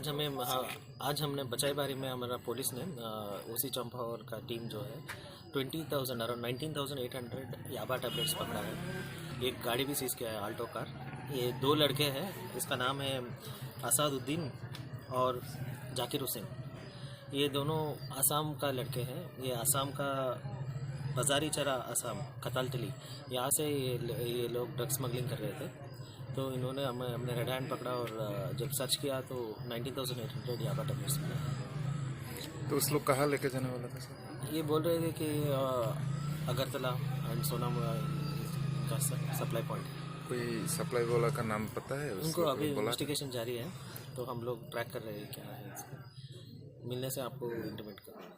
आज हमने बचाईबारी में हमारा पुलिस ने ओसी चंपावत का टीम जो है 20,000 अराउंड 19,800 याबा टैबलेट्स पकड़ा है। एक गाड़ी भी सीज किया है, आल्टो कार। ये दो लड़के हैं, इसका नाम है असादुद्दीन और जाकिर हुसैन। ये दोनों आसाम का लड़के हैं। ये आसाम का बाजारी चरा आसाम खतालतली, यहाँ से ये लोग ड्रग स्मगलिंग कर रहे थे। तो इन्होंने हमने रेड हैंड पकड़ा और जब सर्च किया तो 19,800 याबा टैबलेट्स मिला। तो उस लोग कहाँ लेके जाने वाला था सर? ये बोल रहे थे कि अगरतला एंड सोनामुड़ा का सप्लाई पॉइंट। कोई सप्लाई वाला का नाम पता है? उनको अभी इन्वेस्टिगेशन जारी है, तो हम लोग ट्रैक कर रहे हैं क्या है इसका। मिलने से आपको इंटीमेट करेंगे।